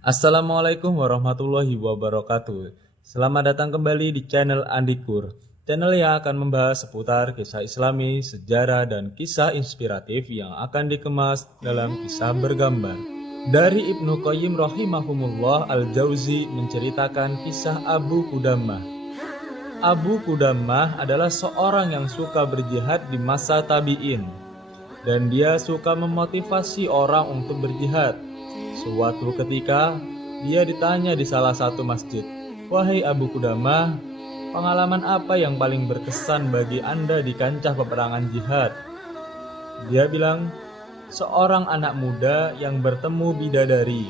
Assalamualaikum warahmatullahi wabarakatuh. Selamat datang kembali di channel Andikur, channel yang akan membahas seputar kisah Islami, sejarah, dan kisah inspiratif yang akan dikemas dalam kisah bergambar. Dari Ibnu Qayyim rahimahumullah al-Jauzi menceritakan kisah Abu Qudamah. Abu Qudamah adalah seorang yang suka berjihad di masa tabi'in, dan dia suka memotivasi orang untuk berjihad. Suatu ketika, dia ditanya di salah satu masjid, "Wahai Abu Qudamah, pengalaman apa yang paling berkesan bagi Anda di kancah peperangan jihad?" Dia bilang, "Seorang anak muda yang bertemu bidadari."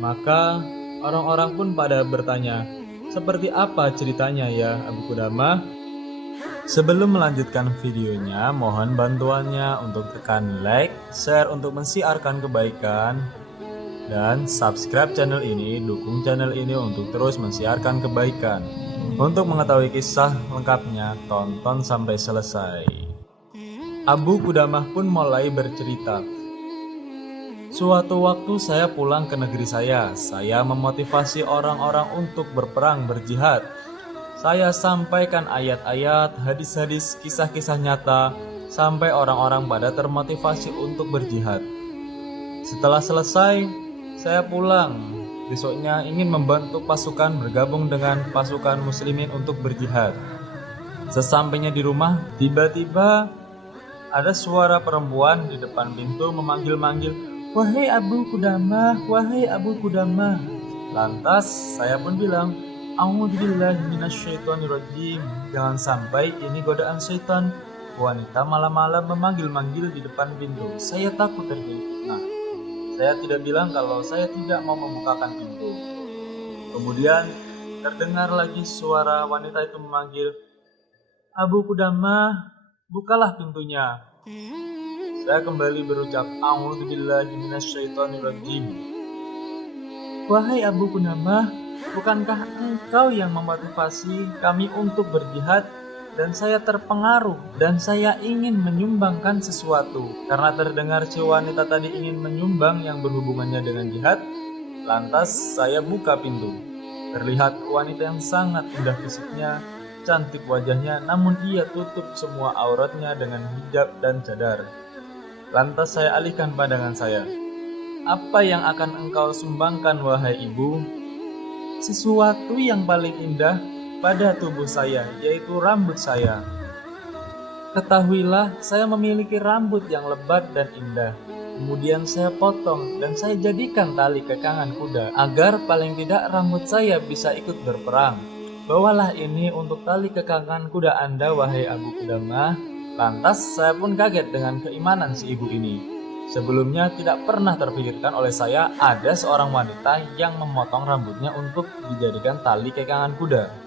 Maka orang-orang pun pada bertanya, "Seperti apa ceritanya ya Abu Qudamah?" Sebelum melanjutkan videonya, mohon bantuannya untuk tekan like, share untuk mensiarkan kebaikan, dan subscribe channel ini, dukung channel ini untuk terus mensiarkan kebaikan. Untuk mengetahui kisah lengkapnya, tonton sampai selesai. Abu Qudamah pun mulai bercerita. "Suatu waktu saya pulang ke negeri saya memotivasi orang-orang untuk berperang berjihad. Saya sampaikan ayat-ayat, hadis-hadis, kisah-kisah nyata, sampai orang-orang pada termotivasi untuk berjihad. Setelah selesai, saya pulang. Besoknya ingin membantu pasukan bergabung dengan pasukan muslimin untuk berjihad. Sesampainya di rumah, tiba-tiba ada suara perempuan di depan pintu memanggil-manggil, 'Wahai Abu Qudamah, wahai Abu Qudamah.' Lantas saya pun bilang, 'A'udzubillahi minasyaitonirrajim. Jangan sampai ini godaan syaitan. Wanita malam-malam memanggil-manggil di depan pintu. Saya takut terjadi fitnah.' Saya tidak bilang kalau saya tidak mau membukakan pintu. Kemudian terdengar lagi suara wanita itu memanggil, 'Abu Qudamah, bukalah pintunya.' Saya kembali berucap, 'A'udzubillahi minasyaitonirrajim.' 'Wahai Abu Qudamah, bukankah engkau yang memotivasi kami untuk berjihad? Dan saya terpengaruh dan saya ingin menyumbangkan sesuatu.' Karena terdengar si wanita tadi ingin menyumbang yang berhubungannya dengan jihad, lantas saya buka pintu. Terlihat wanita yang sangat indah fisiknya, cantik wajahnya, namun ia tutup semua auratnya dengan hijab dan cadar. Lantas saya alihkan pandangan saya, 'Apa yang akan engkau sumbangkan wahai ibu?' 'Sesuatu yang paling indah pada tubuh saya, yaitu rambut saya. Ketahuilah, saya memiliki rambut yang lebat dan indah. Kemudian saya potong dan saya jadikan tali kekangan kuda, agar paling tidak rambut saya bisa ikut berperang. Bawalah ini untuk tali kekangan kuda Anda, wahai Abu Qudamah.' Lantas saya pun kaget dengan keimanan si ibu ini. Sebelumnya tidak pernah terpikirkan oleh saya ada seorang wanita yang memotong rambutnya untuk dijadikan tali kekangan kuda.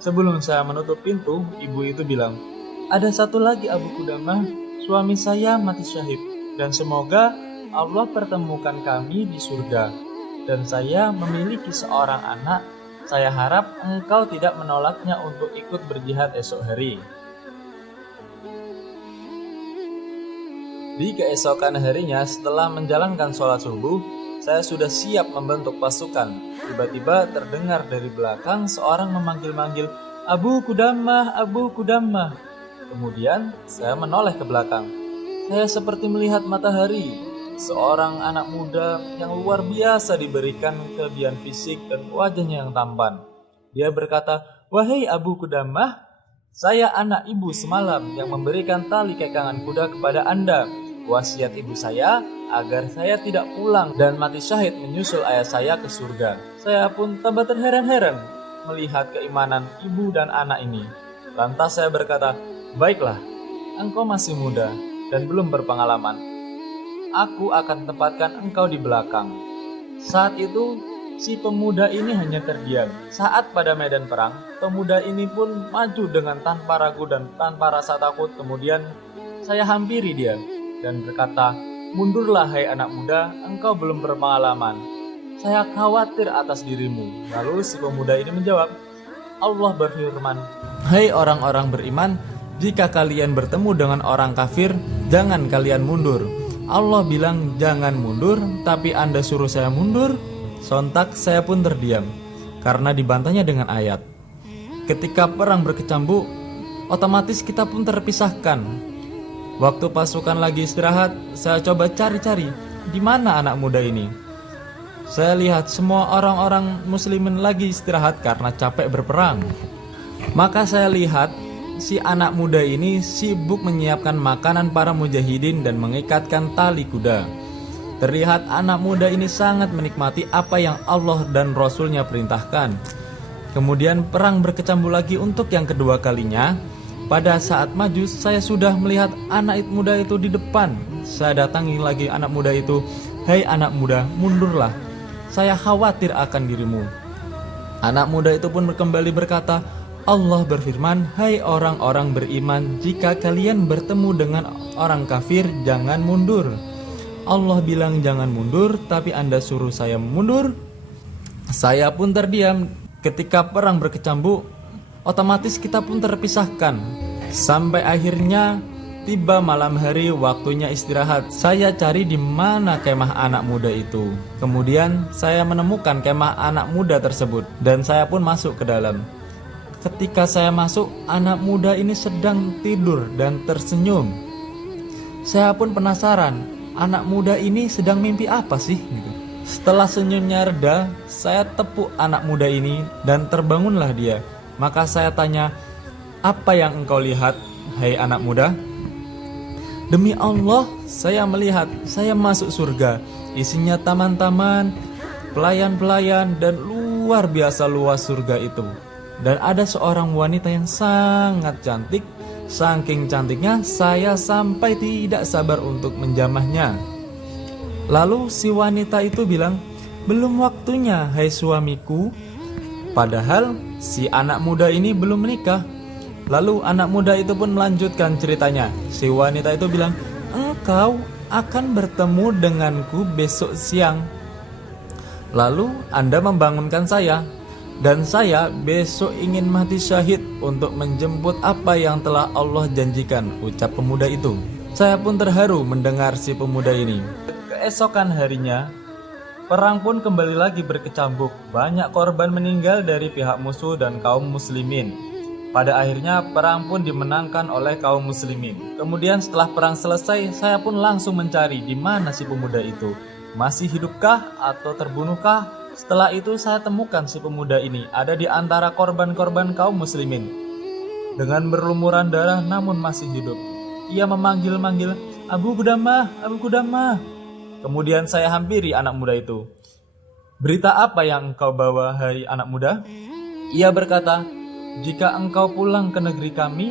Sebelum saya menutup pintu, ibu itu bilang, 'Ada satu lagi Abu Qudamah, suami saya mati syahid, dan semoga Allah pertemukan kami di surga. Dan saya memiliki seorang anak, saya harap engkau tidak menolaknya untuk ikut berjihad esok hari.' Di keesokan harinya, setelah menjalankan sholat subuh, saya sudah siap membentuk pasukan. Tiba-tiba terdengar dari belakang seorang memanggil-manggil, 'Abu Qudamah, Abu Qudamah.' Kemudian saya menoleh ke belakang. Saya seperti melihat matahari, seorang anak muda yang luar biasa diberikan kelebihan fisik dan wajahnya yang tampan. Dia berkata, 'Wahai Abu Qudamah, saya anak ibu semalam yang memberikan tali kekangan kuda kepada Anda. Wasiat ibu saya agar saya tidak pulang dan mati syahid menyusul ayah saya ke surga.' Saya pun tambah terheran-heran melihat keimanan ibu dan anak ini. Lantas saya berkata, 'Baiklah, engkau masih muda dan belum berpengalaman. Aku akan tempatkan engkau di belakang.' Saat itu, si pemuda ini hanya terdiam. Saat pada medan perang, pemuda ini pun maju dengan tanpa ragu dan tanpa rasa takut. Kemudian saya hampiri dia dan berkata, 'Mundurlah hai anak muda, engkau belum berpengalaman. Saya khawatir atas dirimu.' Lalu si pemuda ini menjawab, 'Allah berfirman, hai orang-orang beriman, jika kalian bertemu dengan orang kafir, jangan kalian mundur. Allah bilang jangan mundur, tapi Anda suruh saya mundur.' Sontak saya pun terdiam karena dibantahnya dengan ayat. Ketika perang berkecamuk, otomatis kita pun terpisahkan. Waktu pasukan lagi istirahat, saya coba cari-cari di mana anak muda ini. Saya lihat semua orang-orang muslimin lagi istirahat karena capek berperang. Maka saya lihat si anak muda ini sibuk menyiapkan makanan para mujahidin dan mengikatkan tali kuda. Terlihat anak muda ini sangat menikmati apa yang Allah dan Rasulnya perintahkan. Kemudian perang berkecamuk lagi untuk yang kedua kalinya. Pada saat maju, saya sudah melihat anak muda itu di depan. Saya datangi lagi anak muda itu. "Hei anak muda, mundurlah. Saya khawatir akan dirimu." Anak muda itu pun kembali berkata, "Allah berfirman, hai orang-orang beriman, jika kalian bertemu dengan orang kafir, jangan mundur. Allah bilang jangan mundur, tapi Anda suruh saya mundur." Saya pun terdiam. Ketika perang berkecamuk, otomatis kita pun terpisahkan. Sampai akhirnya tiba malam hari, waktunya istirahat. Saya cari di mana kemah anak muda itu. Kemudian saya menemukan kemah anak muda tersebut dan saya pun masuk ke dalam. Ketika saya masuk, anak muda ini sedang tidur dan tersenyum. Saya pun penasaran, anak muda ini sedang mimpi apa sih? Setelah senyumnya reda, saya tepuk anak muda ini dan terbangunlah dia. Maka saya tanya, "Apa yang engkau lihat, hai anak muda?" "Demi Allah, saya melihat saya masuk surga. Isinya taman-taman, pelayan-pelayan, dan luar biasa luas surga itu. Dan ada seorang wanita yang sangat cantik. Saking cantiknya, saya sampai tidak sabar untuk menjamahnya." Lalu si wanita itu bilang, "Belum waktunya, hai suamiku." Padahal si anak muda ini belum menikah. Lalu anak muda itu pun melanjutkan ceritanya. Si wanita itu bilang, "Engkau akan bertemu denganku besok siang. Lalu Anda membangunkan saya. Dan saya besok ingin mati syahid untuk menjemput apa yang telah Allah janjikan," ucap pemuda itu. Saya pun terharu mendengar si pemuda ini. Keesokan harinya, perang pun kembali lagi berkecamuk. Banyak korban meninggal dari pihak musuh dan kaum muslimin. Pada akhirnya perang pun dimenangkan oleh kaum muslimin. Kemudian setelah perang selesai, saya pun langsung mencari di mana si pemuda itu. Masih hidupkah atau terbunuhkah? Setelah itu saya temukan si pemuda ini ada di antara korban-korban kaum muslimin. Dengan berlumuran darah namun masih hidup. Ia memanggil-manggil, "Abu Qudamah, Abu Qudamah." Kemudian saya hampiri anak muda itu. "Berita apa yang engkau bawa, hai anak muda?" Ia berkata, "Jika engkau pulang ke negeri kami,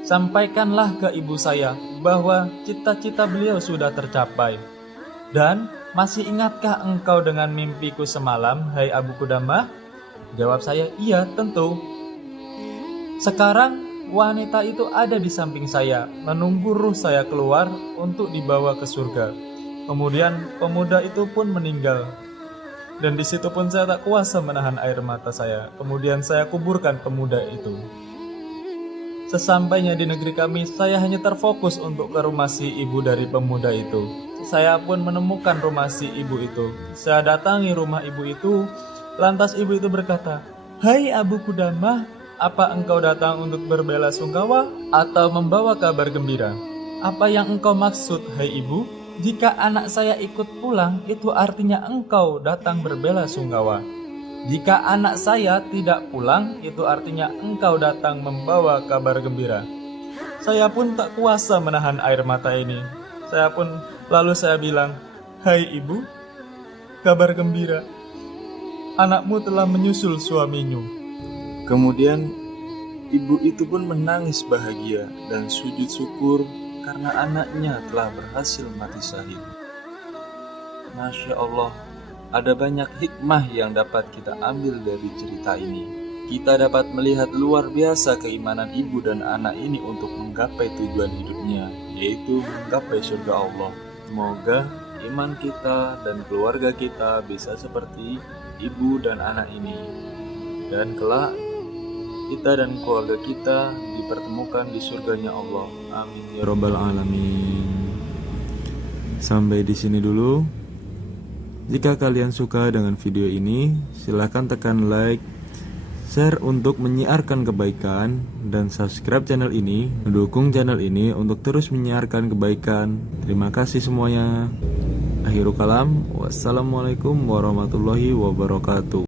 sampaikanlah ke ibu saya bahwa cita-cita beliau sudah tercapai. Dan masih ingatkah engkau dengan mimpiku semalam, hai Abu Qudamah?" Jawab saya, "Iya, tentu." Sekarang wanita itu ada di samping saya, menunggu ruh saya keluar untuk dibawa ke surga. Kemudian pemuda itu pun meninggal. Dan di situ pun saya tak kuasa menahan air mata saya. Kemudian saya kuburkan pemuda itu. Sesampainya di negeri kami, saya hanya terfokus untuk ke rumah si ibu dari pemuda itu. Saya pun menemukan rumah si ibu itu. Saya datangi rumah ibu itu. Lantas ibu itu berkata, "Hai Abu Qudamah, apa engkau datang untuk berbela sungkawa atau membawa kabar gembira? Apa yang engkau maksud, hai ibu? Jika anak saya ikut pulang, itu artinya engkau datang berbela sungkawa. Jika anak saya tidak pulang, itu artinya engkau datang membawa kabar gembira." Saya pun tak kuasa menahan air mata ini. Lalu saya bilang, "Hai ibu, kabar gembira. Anakmu telah menyusul suaminya." Kemudian ibu itu pun menangis bahagia dan sujud syukur karena anaknya telah berhasil mati syahid. Masya Allah, ada banyak hikmah yang dapat kita ambil dari cerita ini. Kita dapat melihat luar biasa keimanan ibu dan anak ini untuk menggapai tujuan hidupnya, yaitu menggapai surga Allah. Semoga iman kita dan keluarga kita bisa seperti ibu dan anak ini. Dan kelak kita dan keluarga kita dipertemukan di surganya Allah. Amin ya rabbal alamin. Sampai di sini dulu. Jika kalian suka dengan video ini, silahkan tekan like, share untuk menyiarkan kebaikan, dan subscribe channel ini, mendukung channel ini untuk terus menyiarkan kebaikan. Terima kasih semuanya. Akhirul kalam, wassalamualaikum warahmatullahi wabarakatuh.